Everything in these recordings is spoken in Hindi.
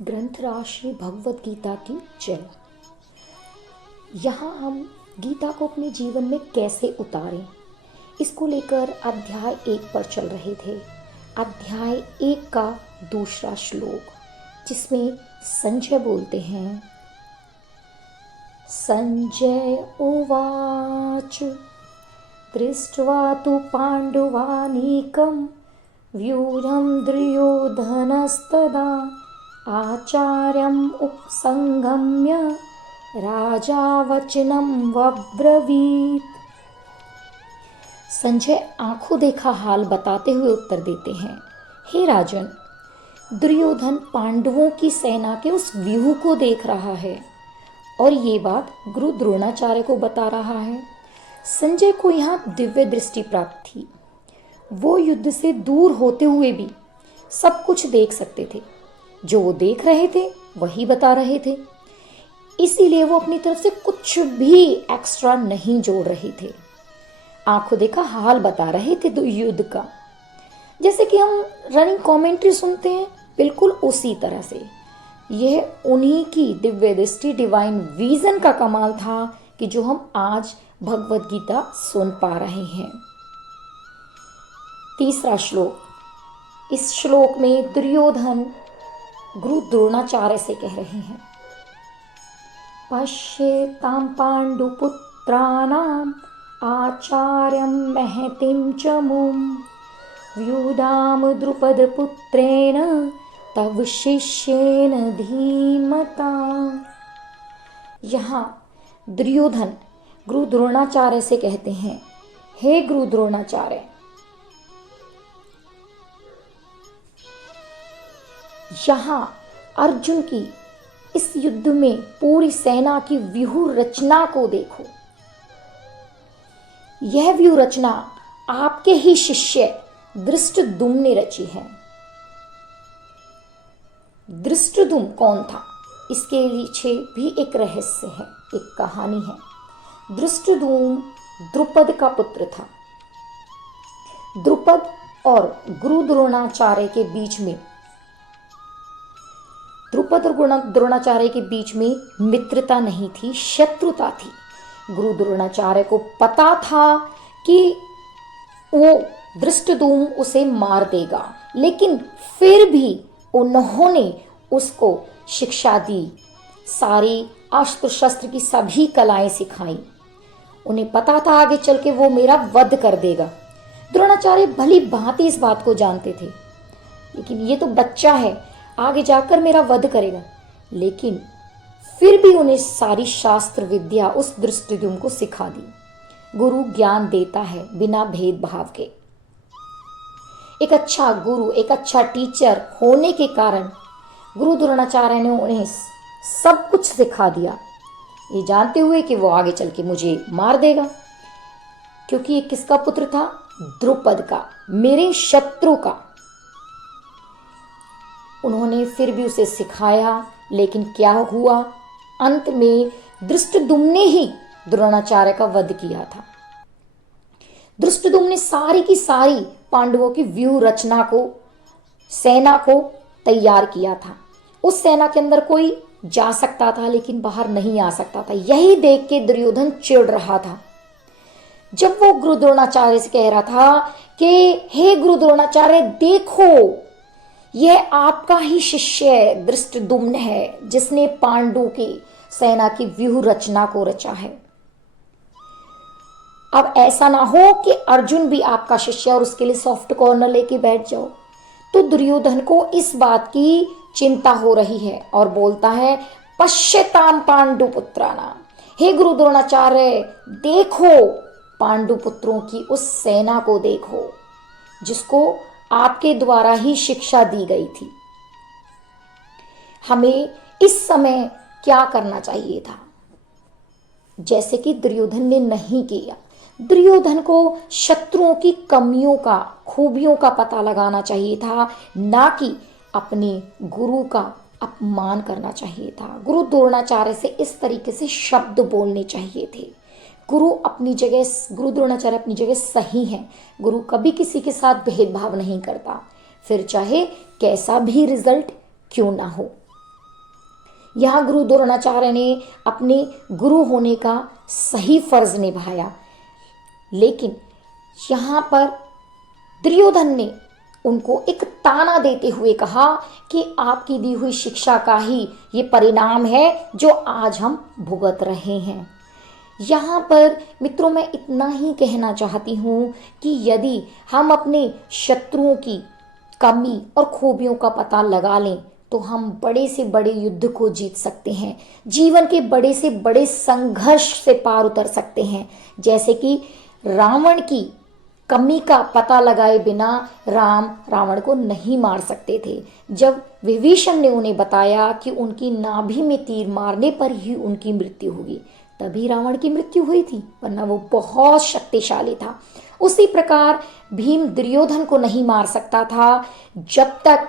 ग्रंथराज श्री भगवत गीता की जय। यहाँ हम गीता को अपने जीवन में कैसे उतारें, इसको लेकर अध्याय 1 पर चल रहे थे। अध्याय 1 का दूसरा श्लोक, जिसमें संजय बोलते हैं, संजय उवाच दृष्ट्वा तु पाण्डवानीकं व्यूढं दुर्योधनस्तदा आचार्यम् उपसंगम्य राजा वचनं वब्रवीत। संजय आंखों देखा हाल बताते हुए उत्तर देते हैं, हे राजन, दुर्योधन पांडवों की सेना के उस व्यूह को देख रहा है और ये बात गुरु द्रोणाचार्य को बता रहा है। संजय को यहाँ दिव्य दृष्टि प्राप्त थी। वो युद्ध से दूर होते हुए भी सब कुछ देख सकते थे। जो वो देख रहे थे वही बता रहे थे, इसीलिए वो अपनी तरफ से कुछ भी एक्स्ट्रा नहीं जोड़ रहे थे। आंखों देखा हाल बता रहे थे युद्ध का, जैसे कि हम रनिंग कमेंट्री सुनते हैं, बिल्कुल उसी तरह से यह उन्हीं की दिव्य दृष्टि, डिवाइन विजन का कमाल था कि जो हम आज भगवत गीता सुन पा रहे हैं। तीसरा श्लोक, इस श्लोक में दुर्योधन गुरु द्रोणाचार्य से कह रहे हैं, पश्येतां पाण्डुपुत्राणाम् आचार्यं महतिं च मुं व्यूढां द्रुपदपुत्रेण तव शिष्येन धीमता। यहाँ दुर्योधन गुरु द्रोणाचार्य से कहते हैं, हे गुरु द्रोणाचार्य, यहाँ अर्जुन की इस युद्ध में पूरी सेना की व्यूह रचना को देखो। यह व्यूह रचना आपके ही शिष्य धृष्टद्युम्न ने रची है। धृष्टद्युम्न कौन था, इसके पीछे भी एक रहस्य है, एक कहानी है। धृष्टद्युम्न द्रुपद का पुत्र था। द्रुपद और गुरु द्रोणाचार्य के बीच में, द्रुपद और द्रोणाचार्य के बीच में मित्रता नहीं थी, शत्रुता थी। गुरु द्रोणाचार्य को पता था कि वो धृष्टद्युम्न उसे मार देगा, लेकिन फिर भी उन्होंने उसको शिक्षा दी, सारी अस्त्र शस्त्र की सभी कलाएं सिखाई। उन्हें पता था आगे चल के वो मेरा वध कर देगा। द्रोणाचार्य भली भांति इस बात को जानते थे, लेकिन ये तो बच्चा है, आगे जाकर मेरा वध करेगा। लेकिन फिर भी उन्हें सारी शास्त्र विद्या उस धृष्टद्युम्न को सिखा दी। गुरु ज्ञान देता है बिना भेदभाव के। एक अच्छा गुरु, एक अच्छा टीचर होने के कारण गुरु द्रोणाचार्य ने उन्हें सब कुछ सिखा दिया, ये जानते हुए कि वो आगे चल के मुझे मार देगा। क्योंकि ये किसका पुत्र था? द्रुपद का, मेरे शत्रु का। उन्होंने फिर भी उसे सिखाया, लेकिन क्या हुआ? अंत में धृष्टद्युम्न ने ही द्रोणाचार्य का वध किया था। धृष्टद्युम्न ने सारी की सारी पांडवों की व्यूह रचना को, सेना को तैयार किया था। उस सेना के अंदर कोई जा सकता था लेकिन बाहर नहीं आ सकता था। यही देख के दुर्योधन चिढ़ रहा था। जब वो गुरु द्रोणाचार्य से कह रहा था कि हे गुरु द्रोणाचार्य, देखो, यह आपका ही शिष्य धृष्टद्युम्न है जिसने पांडु की सेना की व्यूह रचना को रचा है। अब ऐसा ना हो कि अर्जुन भी आपका शिष्य और उसके लिए सॉफ्ट कॉर्नर लेके बैठ जाओ। तो दुर्योधन को इस बात की चिंता हो रही है और बोलता है, पश्यताम पांडुपुत्राणाम, हे गुरु द्रोणाचार्य, देखो, पांडुपुत्रों की उस सेना को देखो जिसको आपके द्वारा ही शिक्षा दी गई थी। हमें इस समय क्या करना चाहिए था, जैसे कि दुर्योधन ने नहीं किया। दुर्योधन को शत्रुओं की कमियों का, खूबियों का पता लगाना चाहिए था, ना कि अपने गुरु का अपमान करना चाहिए था। गुरु द्रोणाचार्य से इस तरीके से शब्द बोलने चाहिए थे। गुरु द्रोणाचार्य अपनी जगह सही हैं। गुरु कभी किसी के साथ भेदभाव नहीं करता, फिर चाहे कैसा भी रिजल्ट क्यों ना हो। यहाँ गुरु द्रोणाचार्य ने अपने गुरु होने का सही फर्ज निभाया, लेकिन यहाँ पर दुर्योधन ने उनको एक ताना देते हुए कहा कि आपकी दी हुई शिक्षा का ही ये परिणाम है जो आज हम भुगत रहे हैं। यहाँ पर मित्रों मैं इतना ही कहना चाहती हूँ कि यदि हम अपने शत्रुओं की कमी और खूबियों का पता लगा लें तो हम बड़े से बड़े युद्ध को जीत सकते हैं, जीवन के बड़े से बड़े संघर्ष से पार उतर सकते हैं। जैसे कि रावण की कमी का पता लगाए बिना रावण को नहीं मार सकते थे। जब विभीषण ने उन्हें बताया कि उनकी नाभि में तीर मारने पर ही उनकी मृत्यु होगी, तभी रावण की मृत्यु हुई थी, वरना वो बहुत शक्तिशाली था। उसी प्रकार भीम दुर्योधन को नहीं मार सकता था जब तक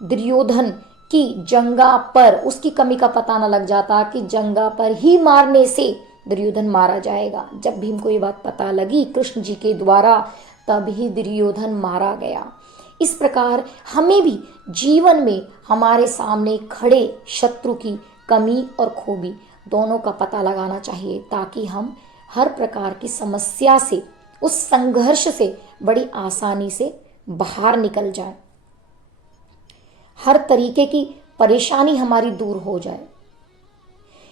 दुर्योधन की जंगा पर उसकी कमी का पता न लग जाता कि जंगा पर ही मारने से दुर्योधन मारा जाएगा। जब भीम को ये बात पता लगी कृष्ण जी के द्वारा, तब ही दुर्योधन मारा गया। इस प्रकार हमें भी जीवन में हमारे सामने खड़े शत्रु की कमी और खूबी दोनों का पता लगाना चाहिए, ताकि हम हर प्रकार की समस्या से, उस संघर्ष से बड़ी आसानी से बाहर निकल जाए, हर तरीके की परेशानी हमारी दूर हो जाए।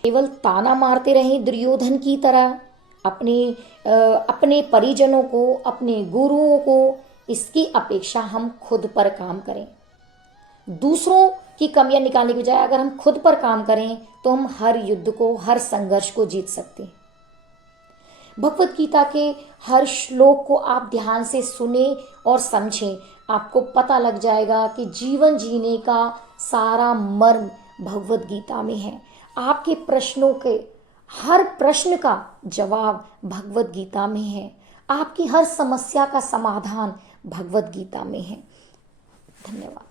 केवल ताना मारते रहें दुर्योधन की तरह अपने परिजनों को, अपने गुरुओं को, इसकी अपेक्षा हम खुद पर काम करें। दूसरों की कमियां निकालने की बजाय अगर हम खुद पर काम करें तो हम हर युद्ध को, हर संघर्ष को जीत सकते हैं। भगवत गीता के हर श्लोक को आप ध्यान से सुने और समझें, आपको पता लग जाएगा कि जीवन जीने का सारा मर्म भगवत गीता में है। आपके प्रश्नों के हर प्रश्न का जवाब भगवत गीता में है। आपकी हर समस्या का समाधान भगवत गीता में है। धन्यवाद।